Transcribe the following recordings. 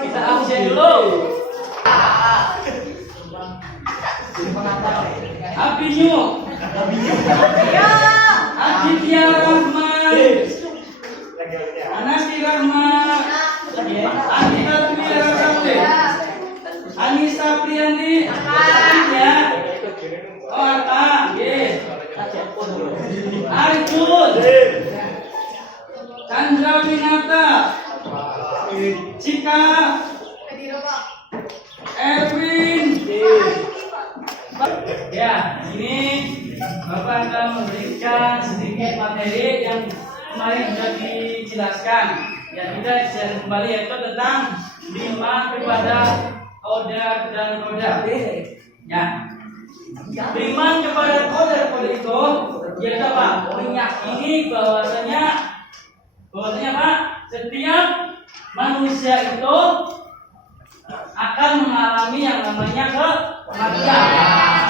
Kita absen dulu. Abinyu. Aditya Rahman. Anasti Rahman. Andika Tumiara. Anissa Priyanti. Ya. Oh, Arta. Arjun. Chandra Winata. Cika, Erwin, ya ini Bapak akan memberikan sedikit materi yang kemarin sudah dijelaskan. Ya kita bisa kembali yaitu tentang 5 kepada order dan roda. Ya, 5 kepada order itu yaitu apa? Meyakini bahwasanya Pak, setiap manusia itu akan mengalami yang namanya kematian.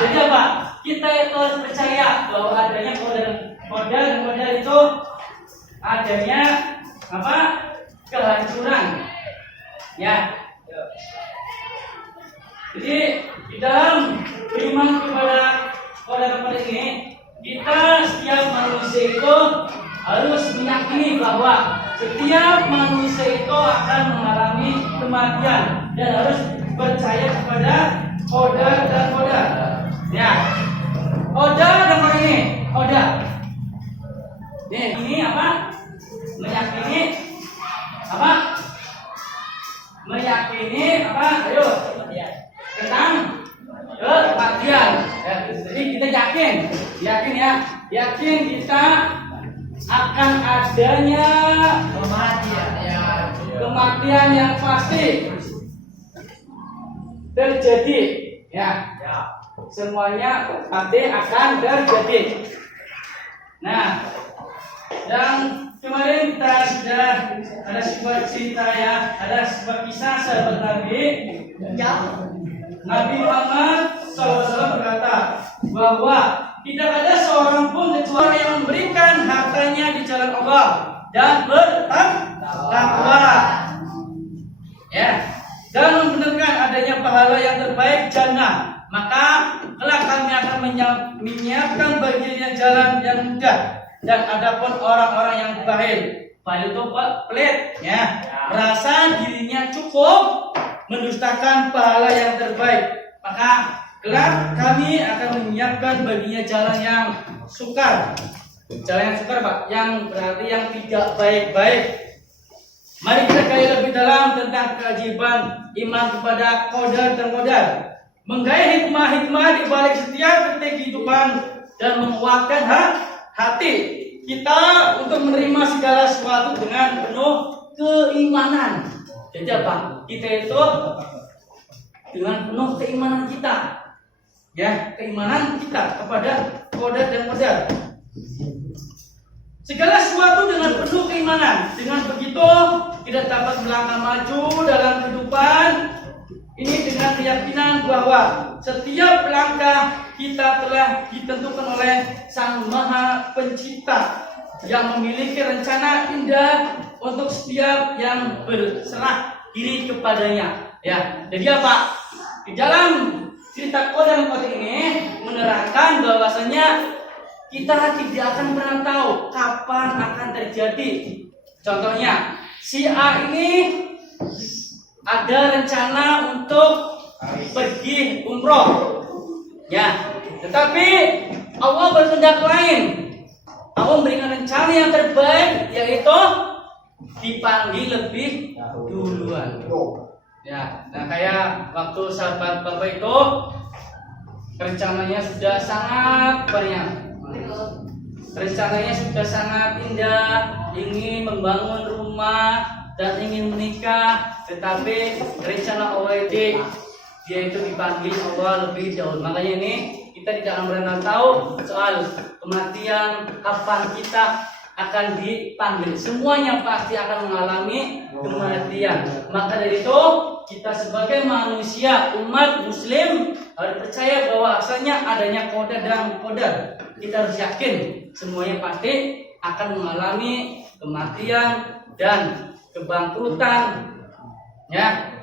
Jadi apa? Kita itu harus percaya bahwa adanya modal itu adanya apa? Kehancuran. Ya. Jadi di dalam beriman kepada ini, kita setiap manusia itu harus meyakini bahwa setiap manusia itu akan mengalami kematian dan harus percaya kepada qadar dan qadar. Ya, qadar dan qadar ini, qadar. Ini apa? Meyakini apa? Meyakini apa? Ayo, tentang kematian. Ya, jadi kita yakin kita akan adanya kematian yang pasti terjadi, ya. Semuanya pasti akan terjadi. Nah, dan kemarin kita sudah ada sebuah cerita, ya, ada sebuah kisah sahabat Nabi. Nabi Muhammad SAW berkata bahwa tidak ada seorang pun kecuali yang memberikan hartanya di jalan Allah dan bertakwa, ya, dan membenarkan adanya pahala yang terbaik jannah, maka kelak kami akan menyiapkan baginya jalan yang mudah. Dan adapun orang-orang yang bakhil itu pelit, ya, merasa dirinya cukup, mendustakan pahala yang terbaik, maka kelak kami akan menyiapkan baginya jalan yang sukar. Jalan yang sukar, Pak, yang berarti yang tidak baik-baik. Mari kita gali lebih dalam tentang kewajiban iman kepada qadar dan qadar, menggait hikmah-hikmah di balik setiap detik kehidupan dan menguatkan hati kita untuk menerima segala sesuatu dengan penuh keimanan. Jadi apa? Kita itu dengan penuh keimanan kita, ya, keimanan kita kepada qadar dan qadar. Segala sesuatu dengan penuh keimanan. Dengan begitu kita dapat melangkah maju dalam kehidupan ini dengan keyakinan bahwa setiap langkah kita telah ditentukan oleh Sang Maha Pencipta yang memiliki rencana indah untuk setiap yang berserah diri kepadanya. Ya, jadi apa? Di dalam cerita qadar ini menerangkan bahwasanya kita tidak akan pernah tahu kapan akan terjadi. Contohnya, si A ini ada rencana untuk pergi umroh. Ya, tetapi Allah berkehendak lain. Allah memberikan rencana yang terbaik, yaitu dipanggil lebih duluan. Ya, nah kayak waktu sahabat Bapak itu rencananya sudah sangat banyak. Rencananya sudah sangat indah, ingin membangun rumah dan ingin menikah, tetapi rencana Allah itu dia itu dipanggil Allah lebih jauh. Makanya ini kita tidak akan pernah tahu soal kematian, kapan kita akan dipanggil. Semuanya pasti akan mengalami kematian. Maka dari itu kita sebagai manusia, umat muslim harus percaya bahwasanya adanya qadar dan qadar. Kita harus yakin semuanya pasti akan mengalami kematian dan kebangkrutan. Ya.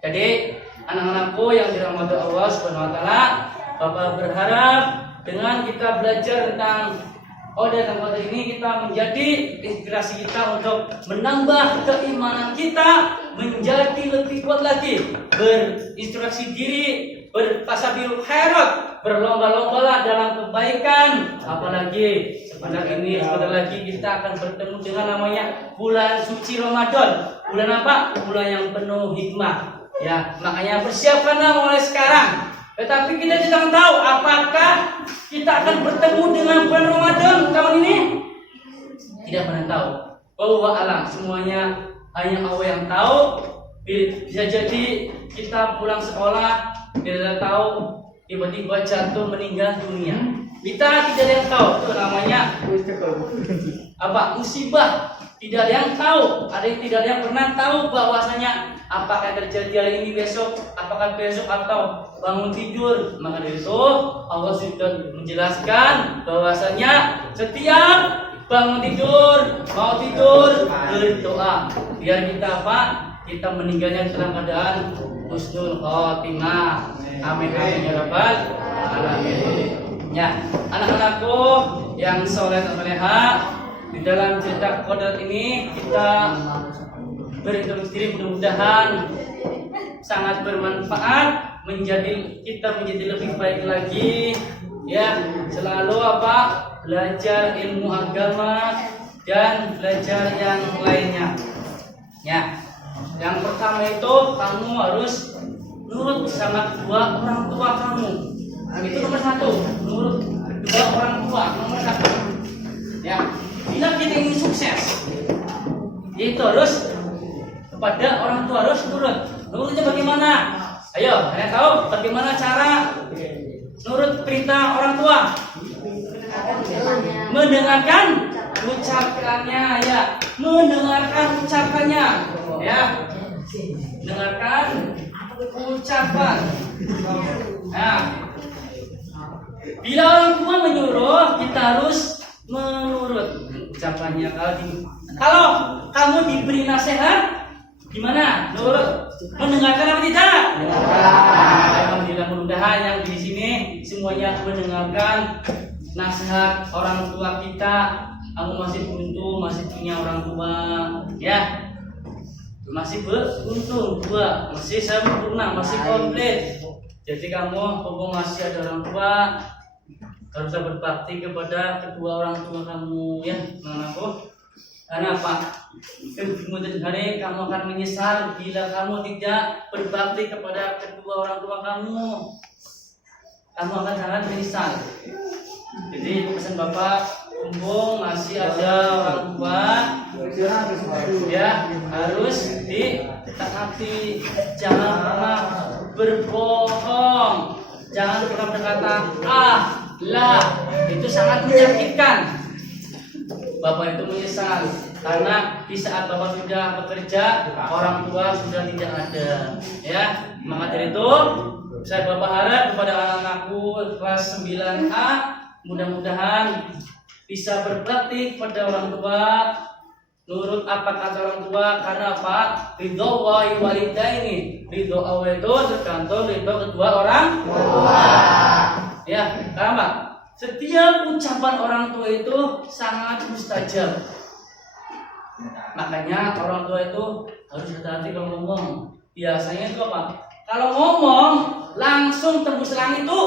Jadi anak-anakku yang dirahmati Allah Subhanahu wa taala, Bapak berharap dengan kita belajar tentang qadar ini kita menjadi inspirasi kita untuk menambah keimanan kita menjadi lebih kuat lagi, berinstruksi diri, bertasabiul khairat, berlomba-lombalah dalam kebaikan. Apalagi sebentar lagi kita akan bertemu dengan namanya bulan suci Ramadan. Bulan apa? Bulan yang penuh hikmah. Ya, makanya persiapkanlah mulai sekarang. Tetapi kita tidak tahu apakah kita akan bertemu dengan bulan Ramadan tahun ini. Tidak pernah tahu. Wallahu a'lam, semuanya hanya Allah yang tahu. Bisa jadi kita pulang sekolah tidak tahu tiba-tiba jatuh meninggal dunia. Kita tidak ada yang tahu. Itu namanya apa? Musibah. Tidak ada yang tahu. Tidak ada yang pernah tahu bahwasanya apakah terjadi hari ini besok, apakah besok atau bangun tidur. Maka dari itu Allah sudah menjelaskan bahwasanya setiap bangun tidur, mau tidur, berdoa. Biar kita apa? Kita meninggalnya dalam keadaan husnul khotimah. Amin amin ya rabbal alamin. Ya, anak-anakku yang soleh dan soleha, di dalam cerita qadar ini kita berintrospeksi diri, mudah-mudahan sangat bermanfaat, kita menjadi lebih baik lagi, ya. Selalu apa? Belajar ilmu agama dan belajar yang lainnya. Ya. Yang pertama itu kamu harus nurut sama kedua orang tua kamu. Itu nomor satu. Nurut kedua orang tua nomor satu. Ya. Bila kita ingin sukses, itu harus kepada orang tua harus nurut. Nurutnya bagaimana? Ayo, kalian tahu bagaimana cara nurut perintah orang tua? Mendengarkan ucapannya, ya. Mendengarkan ucapannya, ya. Dengarkan ucapan. Nah, bila orang tua menyuruh, kita harus menurut ucapannya. Kalau kamu diberi nasihat, gimana? Nurut? Mendengarkan apa tidak? Alhamdulillah, mudah-mudahan yang di sini semuanya mendengarkan nasihat orang tua kita. Kamu masih beruntung, masih punya orang tua, ya. Masih beruntung, masih sempurna, masih komplit. Jadi kamu masih ada orang tua, harus berbakti kepada kedua orang tua kamu, ya, anakku. Karena apa? Kemudian hari kamu akan menyesal bila kamu tidak berbakti kepada kedua orang tua kamu. Kamu akan sangat menyesal. Jadi pesan Bapak, mumpung masih ada orang tua, ya harus ditaati. Jangan pernah berbohong. Jangan pernah berkata lah, itu sangat menyakitkan. Bapak itu menyesal karena di saat Bapak sudah bekerja, orang tua sudah tidak ada, ya. Maka dari itu saya Bapak harap kepada anak-anakku kelas 9A, mudah-mudahan bisa berbakti kepada orang tua, nurut apa kata orang tua. Karena apa? Ridho wa'i walidaini, ridho Allah itu tergantung ridho kedua orang tua. Ya, karena setiap ucapan orang tua itu sangat mustajab. Makanya orang tua itu harus hati-hati kalau ngomong. Biasanya itu apa? Kalau ngomong langsung tembus langit itu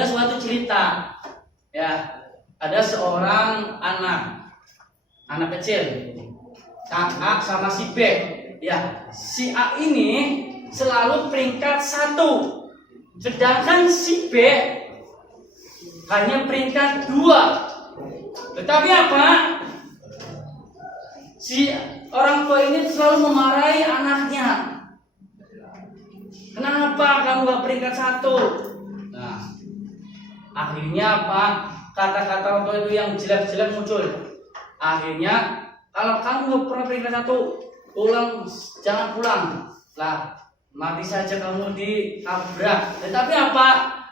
ada suatu cerita, ya, ada seorang anak kecil, A sama si B, ya, si A ini selalu peringkat 1, sedangkan si B hanya peringkat 2. Tetapi apa? Si orang tua ini selalu memarahi anaknya. Kenapa kamu gak peringkat 1? Nah, akhirnya apa? Kata-kata orang tua itu yang jelek-jelek muncul. Akhirnya, kalau kamu gak pernah peringkat 1, jangan pulang. Lah, mati saja kamu ditabrak. Tetapi apa?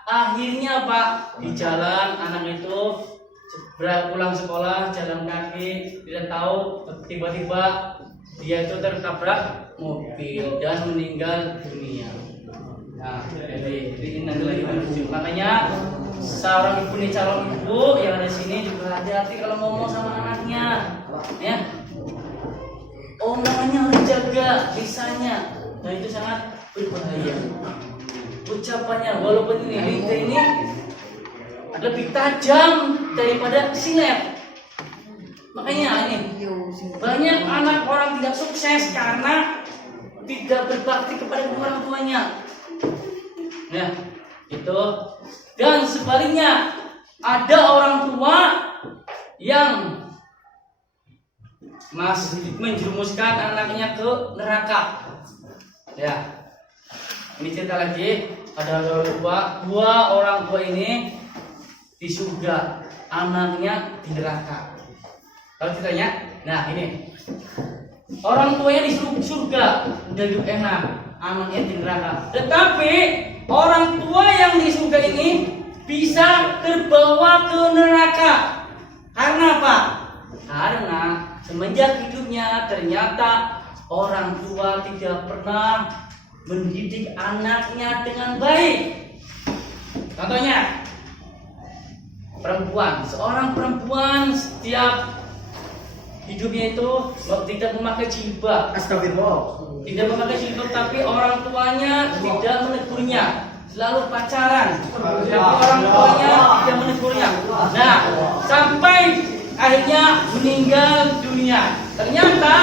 Akhirnya apa? Di jalan anak itu pulang sekolah jalan kaki, tidak tahu tiba-tiba dia itu tertabrak mobil dan meninggal dunia. Nah, jadi ini lagi menuju. Makanya seorang ibu nih, calon ibu yang ada di sini juga hati-hati kalau ngomong sama anaknya, ya. Omongannya harus jaga lisannya, dan itu sangat berbahaya. Ucapannya walaupun ini lebih tajam daripada silet. Makanya ini banyak anak orang tidak sukses karena tidak berbakti kepada orang tuanya. Ya, itu. Dan sebaliknya ada orang tua yang masih menjerumuskan anaknya ke neraka. Ya. Ini cerita lagi, ada dua orang tua ini di surga, anaknya di neraka. Kalau ceritanya, nah ini orang tuanya di surga, udah hidup enak, anaknya di neraka. Tetapi orang tua yang di surga ini bisa terbawa ke neraka. Karena apa? Karena semenjak hidupnya ternyata orang tua tidak pernah mendidik anaknya dengan baik. Contohnya, seorang perempuan setiap hidupnya itu tidak memakai jilbab. Astagfirullah. Tidak memakai jilbab, tapi orang tuanya tidak menegurnya. Selalu pacaran, tapi orang tuanya tidak menegurnya. Nah, sampai akhirnya meninggal dunia. Ternyata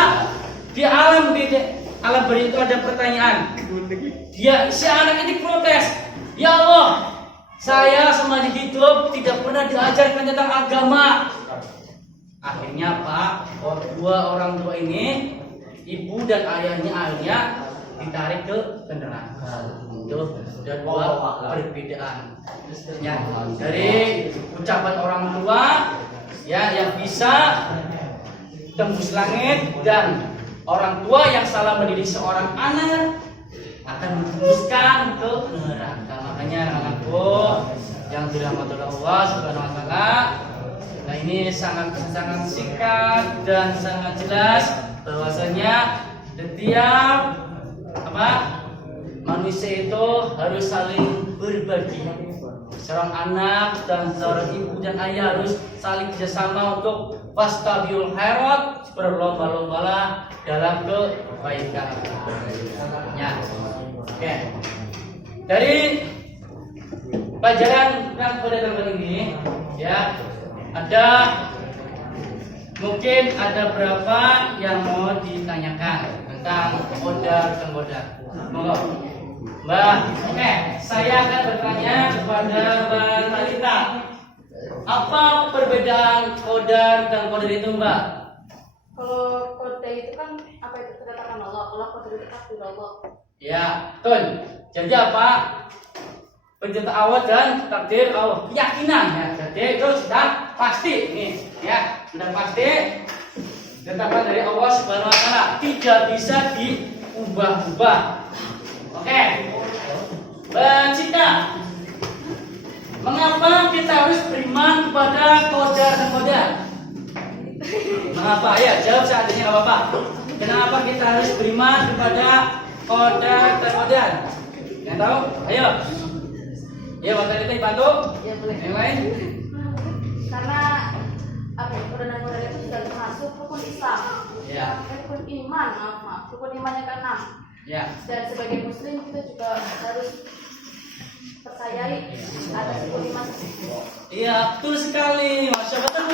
di alam beri itu ada pertanyaan. Si anak ini protes, ya Allah, saya seumur hidup tidak pernah diajarkan tentang agama. Akhirnya Pak, dua orang tua ini, ibu dan ayahnya akhirnya ditarik ke neraka. Itu sudah dua perbedaan. Ya, dari ucapan orang tua, ya, yang bisa tembus langit, dan orang tua yang salah mendidik seorang anak akan menjerumuskan ke neraka. Makanya anakku yang dirahmati Allah Subhanahu wa taala, nah ini sangat singkat dan sangat jelas bahwasanya setiap manusia itu harus saling berbagi. Seorang anak dan seorang ibu dan ayah harus saling kerjasama untuk fastabiul khairat, berlomba-lombalah dalam kebaikan. Ya. Oke. Dari pelajaran yang pada kali ini, ya, mungkin ada berapa yang mau ditanyakan tentang kodar dan kodar. Monggo. Mbak, oke, saya akan bertanya kepada Mbak Talita. Apa perbedaan kodar dan kodar itu, Mbak? Kalau kode itu kan apa itu ketetapan Allah, kalau kode itu takdir Allah. Ya, betul. Jadi apa? Pencipta awal dan takdir Allah, keyakinan ya. Jadi itu sudah pasti nih, ya, sudah pasti. Ketetapan dari Allah Subhanahu wa taala tidak bisa diubah-ubah. Oke. Mbak Cika, mengapa kita harus beriman kepada kodar dan kodar? Mengapa? Ya, jawab seadanya, nggak apa-apa. Kenapa kita harus beriman kepada kodar dan kodar? Yang tahu? Ayo. Ya, waktu itu dibantu. Ya boleh. Yang lain? Karena apa? Kode dan kodar itu sudah termasuk rukun Islam. Ya. Rukun iman, maaf. Rukun imannya ke-6. Ya. Dan sebagai muslim kita juga harus percayai atas rukun iman Betul sekali, masya Allah.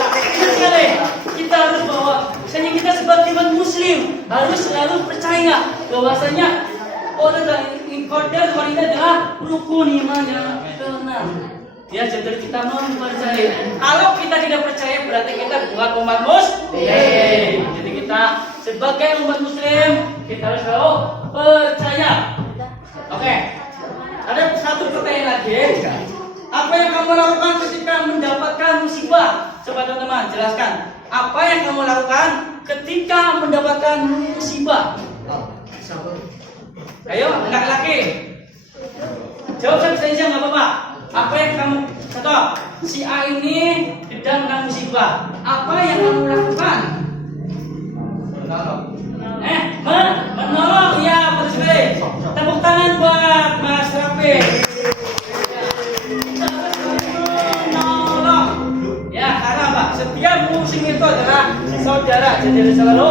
Betul sekali. Kita harus bawa, misalnya kita sebagai umat Muslim harus selalu percaya bahwasanya orang ibadah wanita adalah rukun iman yang keenam. Ya, jadi kita mempercayai. Kalau kita tidak percaya berarti kita bukan umat Muslim. Jadi kita sebagai umat Muslim kita harus selalu percaya. Oke. Ada satu pertanyaan lagi. Apa yang kamu lakukan ketika mendapatkan musibah? Coba teman-teman jelaskan. Apa yang kamu lakukan ketika mendapatkan musibah? Ayo, anak laki. Jawab saja nggak apa-apa. Apa yang kamu contoh? Si A ini sedang kena musibah. Apa yang kamu lakukan? Menolong. Ya, betul sekali. Tepuk tangan buat Mas Rafi. Menolong. Ya, karena apa? Setiap muslim itu adalah saudara. Jadi selalu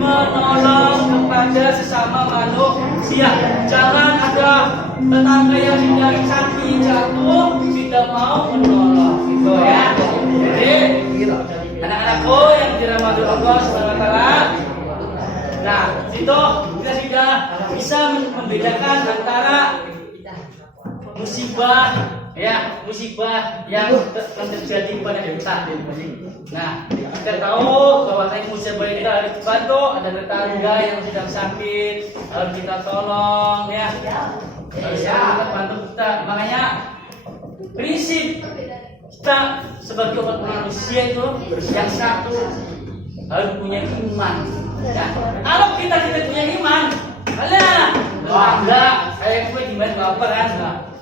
menolong kepada sesama manusia. Jangan ada tetangga yang sedang sakit jatuh tidak mau menolong. Gitu ya. Jadi anak-anakku yang dirahmati Allah Subhanahu wa taala. Nah, itu kita sudah bisa membedakan antara musibah musibah yang terjadi pada kita. Nah, kita tahu bahwa musibah kita harus dibantu, ada tetangga yang sedang sakit harus kita tolong ya. Harus kita bantu kita. Makanya prinsip kita sebagai umat manusia itu yang satu harus punya iman. Ya. Kalau kita tidak punya iman, enggak, saya gue gimana baper kan?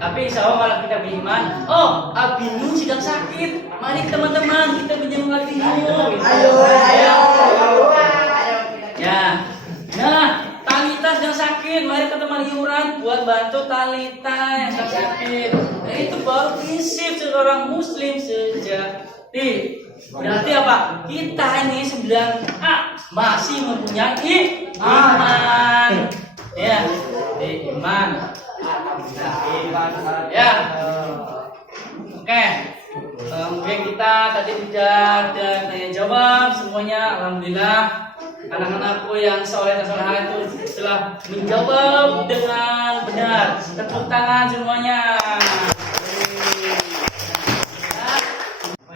Tapi insya Allah kalau kita beriman, Abinu sedang sakit, mari teman-teman kita menyemangati Abinu. Ayo. Ya, nah Talita sedang sakit, mari teman-teman iuran buat bantu Talita yang sedang sakit. Nah, itu baru prinsip seorang Muslim sejati. Berarti apa? Kita ini 9A masih mempunyai iman. Ya, iman. Ya. Oke. Mungkin kita tadi sudah ada tanya jawab semuanya. Alhamdulillah anak-anakku yang soleh dan soleha itu telah menjawab dengan benar. Tepuk tangan semuanya.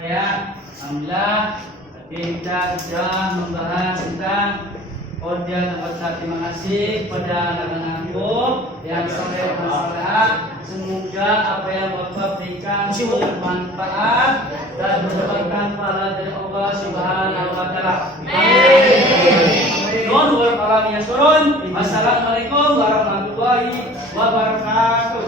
Ya, alhamdulillah tadi kita sudah membahas tentang Qodiah nomor 1. Terima kasih kepada anak-anakku yang soleh dan soleha. Semoga apa yang Bapak berikan bermanfaat dan mendapatkan pahala dari Allah Subhanahu wa taala. Amin. Wassalamualaikum warahmatullahi wabarakatuh.